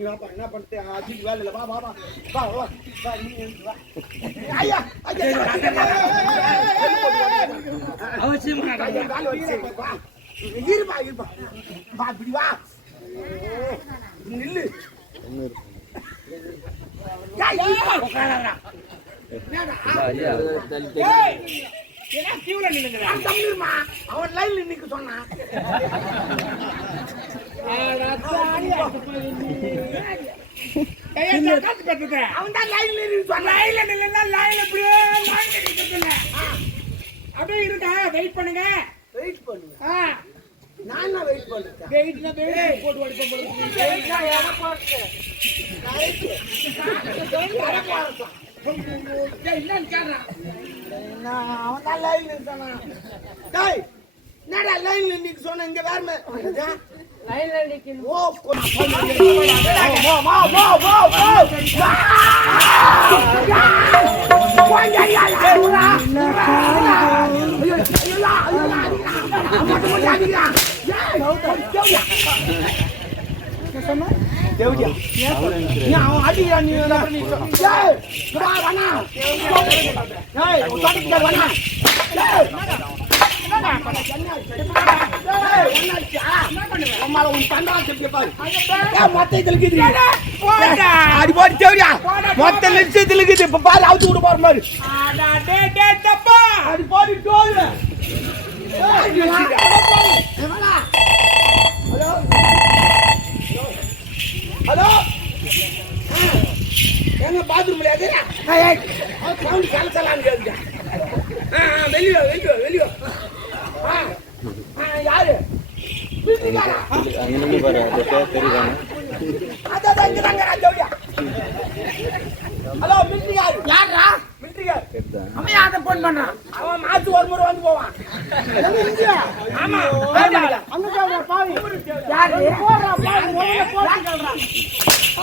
நீ வாப்பா என்ன பண்ணிட்டு அஜிக்கு வேலை இல்லை வா வா வா வா வா வா நீ வா ஐயா அவசியமா இருப்பா இருப்பா வா இப்படி வா நில்லு அவன் லைன்ல நிக்க சொன்னான் அவன் தான் லைன்ல நிக்க லைன்ல நில்லுனா லைன்ல அப்படியே லைன்ல அப்படியே இருங்க வெயிட் பண்ணுங்க வெயிட் பண்ணுங்க ஆ நான் வெயிட் பண்ணிட்டேன் வெயிட் போட்டு வடிப்போம் போல நான் அவன் தான் லைன்ல சொன்னான் டேய் என்னடா லைன்ல நிக்க சொன்ன இங்க வேற லைன்ல நிக்கணும் ஓ கொஞ்சம் வா வா வா வா அவன் அடிக்கிறான் நீ நீ ஏய் வா வண்ணா ஏய் உன் தோட்டத்துக்கு வண்ணா ஏய் மொத்த நிச்சயத்துல இருக்குது இப்ப பாரு அவுத்து விட போற மாதிரி ஆடா டே டே தப்பா அது போடி டோல் ஹலோ ஹலோ எங்க பாத்ரூம்ல எதுரா சவுண்ட் கலசலான்னு கேளுங்க வெளியோ வெளியோ வெளியோ ஆ, ஆ, யாரு வீட்டுக்காரா? அங்கே பாரு அந்த பேர் தெரியுதாங்க அதான், அதான், இங்க தாங்க, நான் ஜவுளியா. ஹலோ மிலிட்டரிகார் யாரா மிலிட்டரிகார் அவன் யார்கிட்ட போன் பண்றான் அவன் மாசம் ஒரு முறை வந்து போவான் இந்தியா ஆமா. அங்க பாவி யாரு போடுற பாவி முதல்ல போட்டு சொல்றான்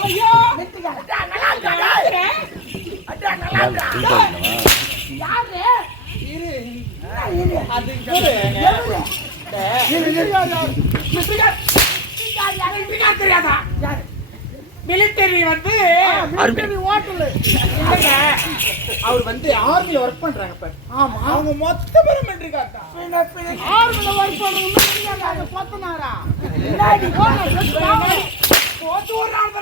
ஐயோ மிலிட்டரிகார் அடா நல்லா இருக்கா டேய். அடா நல்லா இருக்கா யாரு இரு இரு அது தெரியாதா யாரு மிலிட்டரி வந்து மிலிட்டரி ஹோட்டல் இல்லைங்க அவர் வந்து ஆர்மில ஒர்க் பண்றாங்க இப்ப ஆமா. அவங்க மொத்த பேரும் மிலிட்டரி காட்டா ஆர்மில ஒர்க் பண்றவங்க அது வராங்க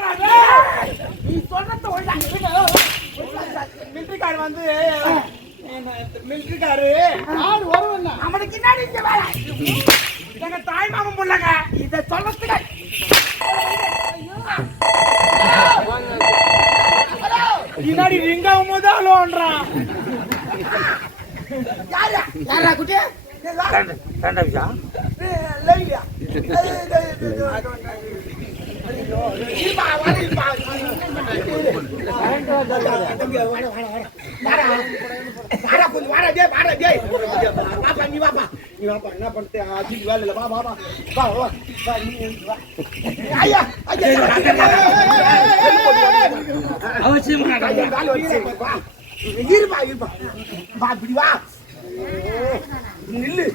நீ சொன்னத மிலிட்டரி கார் வந்து மிலிட்டரி காரு யார் வருவல்ல அவனுக்கு பின்னாடி இங்க வேற எங்க தாய் மாமன் புள்ளங்க இத சொல்லத்துக்கு பின்னாடி ரிங்காவும் போது அலோன்றான் யாரா யாரா குட்டி இருப்பா என்ன பண்ணிட்டு அஜிக்கு வேலை இல்லை வா வா வா வா வா நீ ஐயா அவசியமா இருப்பா இருப்பா வா இப்படி வா நில்லு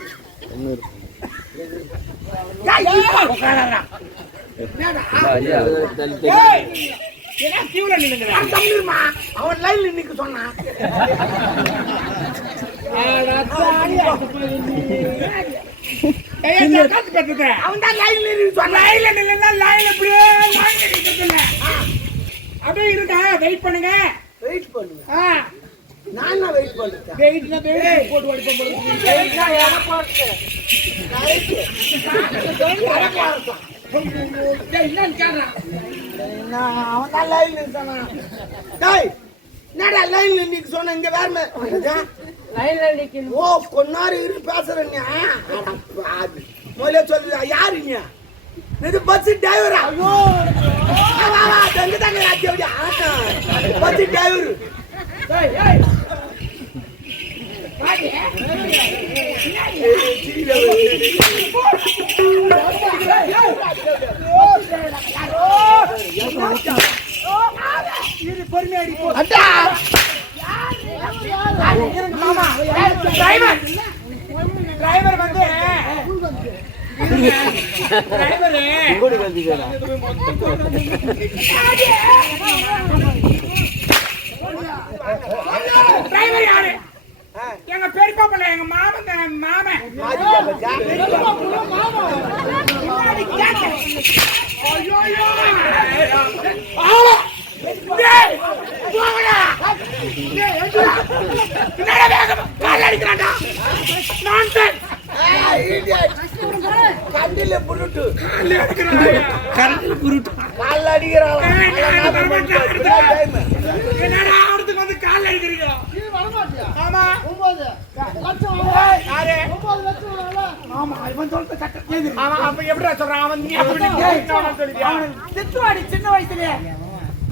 அவன் லைன்ல நிக்க சொன்னான் அவன் தான் லைன்ல நிக்க சொன்னான் லைன்ல நில்லுனா லைன்ல அப்படியே அப்படியே இருங்க வெயிட் பண்ணுங்க வெயிட் பண்ணுங்க ஆ நான் வெயிட் பண்ணிட்டேன் வெயிட் போட்டு வடிப்போம் போல ஏய் என்னன்னு கேக்குறா என்னடா லைன்ல நிக்க சொன்ன இங்க வேற லைன்ல நிக்கணும் ஓ நேரம் இரு பேசுறேன் முதல்ல சொல்லு யாரு நீ? இது பஸ் டிரைவரா ஐயோ. தங்க தங்க பஸ் டிரைவர் ஏய் ஏய். டிரைவர் வந்து டிரைவரு கூடி கழிச்சுக்கிறா டிரைவர் யாரு? எங்க பெரியப்பா பிள்ளை எங்க மாமன் மாமன். அடிக்கிறான்டா. Nonsense. கண்டில புருட்டு. கால் அடிக்கிறான் ஏய், நான் வரமாட்டேன், அடுத்த. என்னடா அவனுக்கு வந்து கால் அடிக்கிறீங்க ஆமா யாரு? ஆமா இவன் சொல்ற சட்டம். அவன் அப்ப எப்படிடா சொல்றான்? அவன் நீ அப்படி சொல்லிட்டியா? சித்துவாடி சின்ன வயசுலயே.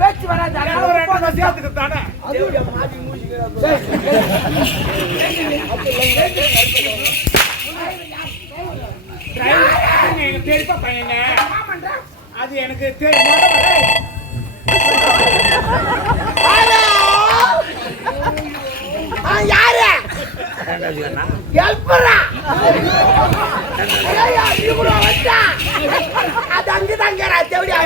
பேச்சு வராது. அதனால ஒரு ரெண்டு மாசம் சேர்த்துக்கு தானே? எங்க பெரியப்பா அது எனக்கு தெரியும். யாரு? அது அங்க தங்கறா தேவடியா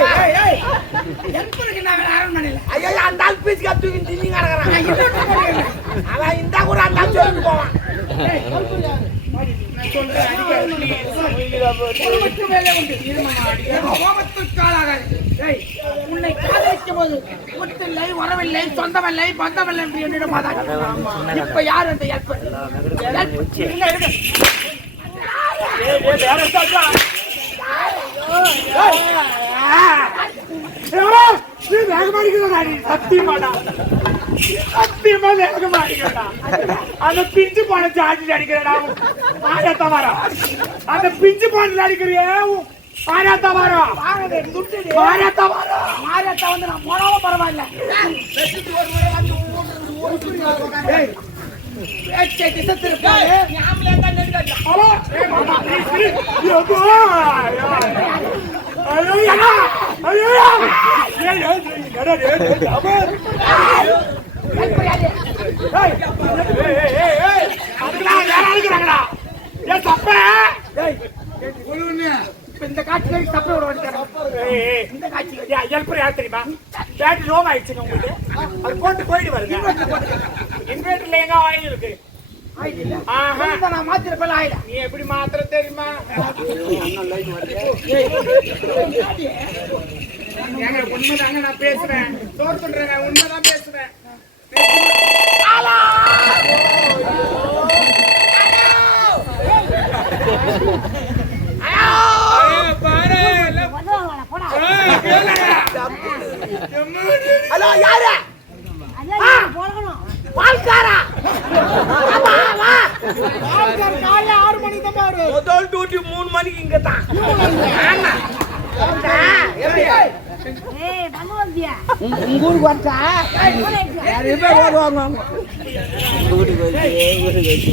ஹெல்ப்பருக்கு நான் அரண்மனையில ஐயா அந்த ஆள் பீஸ் கத்துக்கு திண்ணி கிடக்குறான் அவன் இந்த கூட அந்த ஆள் சொல்லிட்டு போவான் குடும்பத்து மேலே உண்டு கோபத்துக்காளாகாது உன்னை காதலிக்கும் போது முத்தில்லை உறவில்லை சொந்தமில்லை பந்தமில்லை என்று என்னிடம் இப்ப யார் அந்த அந்த பிஞ்சு போன சார்ஜ் அடிக்கிறடா அந்த பிஞ்சு போன அடிக்கிறியே ஆயாத்தா வர ஆயாத்தா வர மாரியத்தா வந்து நான் போனாம பரவாயில்ல ஏய், தப்பே காட்சியில தப்பி ஏய் இந்த காட்சி. யா ஹெல்ப்பர் யார் தெரியுமா? பேட்டரி ரோம் ஆயிடுச்சுங்க உங்களுக்கு. அது போட்டு போயிட்டு வருங்க இன்வெர்டர்ல எங்க ஆயில் இருக்கு? நான் மாத்திருப்பேன் ஆயில. நீ எப்படி மாத்திர தெரியுமா? ஏங்க உண்மைதாங்க நான் பேசுறேன். சோறு பண்றேன் உண்மைதான் பேசுறேன். ஐயோ, பாரு, எல்லாம் ஆ, கேளுங்க. ஹலோ யாரு? பால்காரா ஆமா ஆமா பால்கார காலைல ஆறு மணிக்கு தான் பாரு முதல் டியூட்டி மூணு மணிக்கு இங்க தான் உங்க ஊருக்கு வரட்டா? நிறைய பேர் வருவாங்க கூடி கழிச்சு கூடி கழிச்சு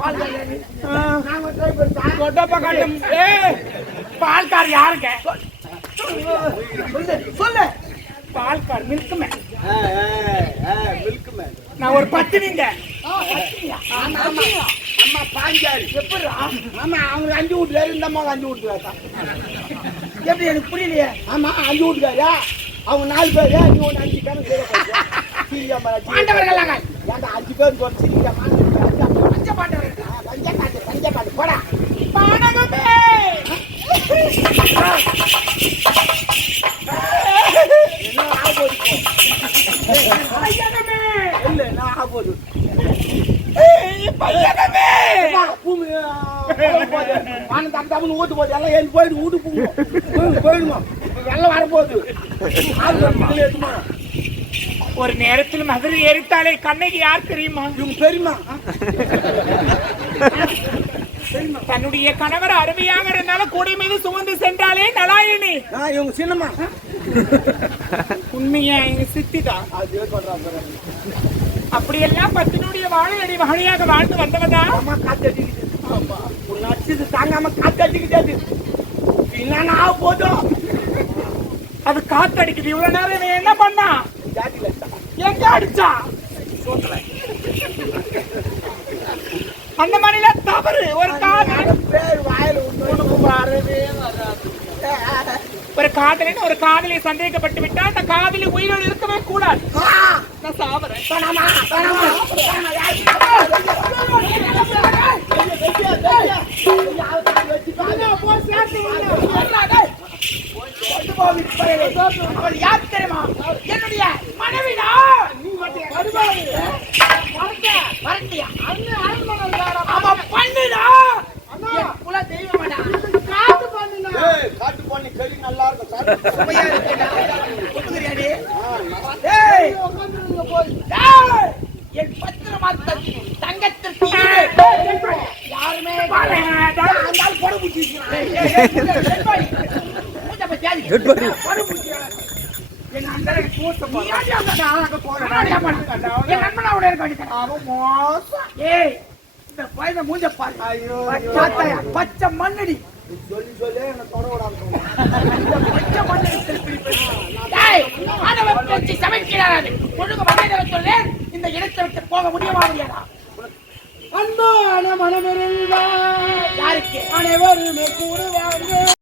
பால்கார நாங்க ட்ரை பண்ணா பால்கார் யாருங்க சொல்லு சொல்லு பால்கார் மில்க்மேன் மில்க் மேன் நான் ஒரு பத்தினிங்க ஆமா ஆமா அம்மா பாஞ்சாரு எப்படிடா ஆமா அவங்க அஞ்சு வீட்டுல இந்த அஞ்சு வீட்டுல எப்படி எனக்கு புரியலையே ஆமா அஞ்சு வீட்டுக்காரா அவங்க நாலு பேர் நீ ஒன்று அஞ்சு பேரும் பாண்டவர்கள் அஞ்சு பேர் சொல்லி சீக்கிரம் பஞ்ச பாண்டவர்கள் பஞ்ச பாண்டு பஞ்ச பாண்டு போடா. பாடகமே என்ன ஆகோது ஐயனமே இல்ல நான் ஆகோது பையனமே பூமி வானம் தப்பு தப்புன்னு ஊத்து போகுது. எல்லாம் ஏறி போயிடு வீட்டு போங்க போயிடுங்க வெள்ளம் வரப்போகுது. எடுத்துமா ஒரு நேரத்தில் மதுரை எரித்தாலே கண்ணகி யார் தெரியுமா? இவங்க பெரியமா தன்னுடைய கணவர் அருமையாக இருந்தாலும் கூடை மீது சுமந்து சென்றாலே நலாயினி. ஆ இவங்க சின்னம்மா. உண்மையா எங்க சித்திதான் அப்படியெல்லாம் பத்தினுடைய வாழையடி மகனியாக வாழ்ந்து வந்தவதா? அம்மா காத்து அடிக்குது ஆமா உன்னை அடிச்சது தாங்காம காத்து அடிக்குது என்னன்னா போதும் அது காத்தடிக்குது. இவ்வளவு நேரம் என்ன பண்ணா? எங்க அடிச்சா? அந்த மாதிரில தவறு ஒரு ஒரு காதலின் ஒரு காதலை சந்தேகப்பட்டு விட்டால் அந்த காதலி உயிரோடு இருக்கவே கூடாது நான் சாவறேன் யார் தெரியுமா என்னுடைய மனைவிடா நீ ஆமா பண்ணுடா என் குல தெய்வமாடா காட்டு பண்ணுடா காட்டு பண்ணி கறி நல்லா இருக்கும் சாப்பிட்டு சுமையா இருக்குடா. ஒத்துக்கிறியாடி? டேய், டேய், என் பத்திரமாத்த தங்கத்திற்கு ஈடு. யாருமே அந்த ஆள் பொட பூச்சி வச்சிருக்கான். டேய், டேய், டேய், டேய், டேய், பாடி. மூஞ்ச பாத்தி, என் போடுறான். நீ ஏன்டி அங்க நான் அங்க போறேன்? என் அவனை மோசம். ஏய், இந்த பையனை மூஞ்ச பாரு. பச்சை பச்சை மண்ணடி சொல்லி சொல்லி என்ன தொட பேச்சு சமைக்கிறாரு. ஒழுங்கு மனிதரை சொல்லேன், இந்த இடத்தை விட்டு போக முடியுமா முடியாதா அன்பான மனமிருந்தா யாருக்கு? அனைவருமே கூடுவாங்க